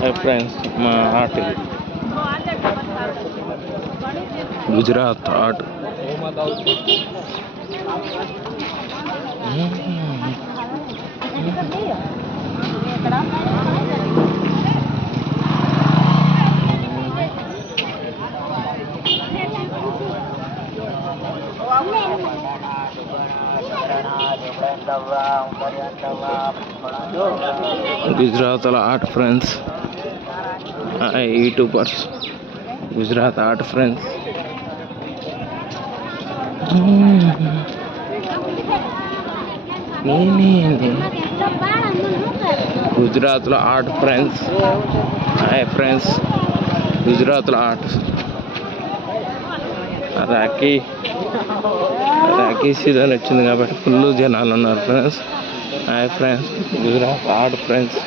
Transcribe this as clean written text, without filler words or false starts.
Hi friends, మా art ఇది Gujarat art. Gujarat art friends, YouTubers Gujarat art friends. గుజరాత్లో ఆర్ట్ ఫ్రెండ్స్. హాయ్ ఫ్రెండ్స్, గుజరాత్లో art. Rakhi season వచ్చింది కాబట్టి ఫుల్ జనాలు ఉన్నారు friends. Hi friends, Gujarat art friends.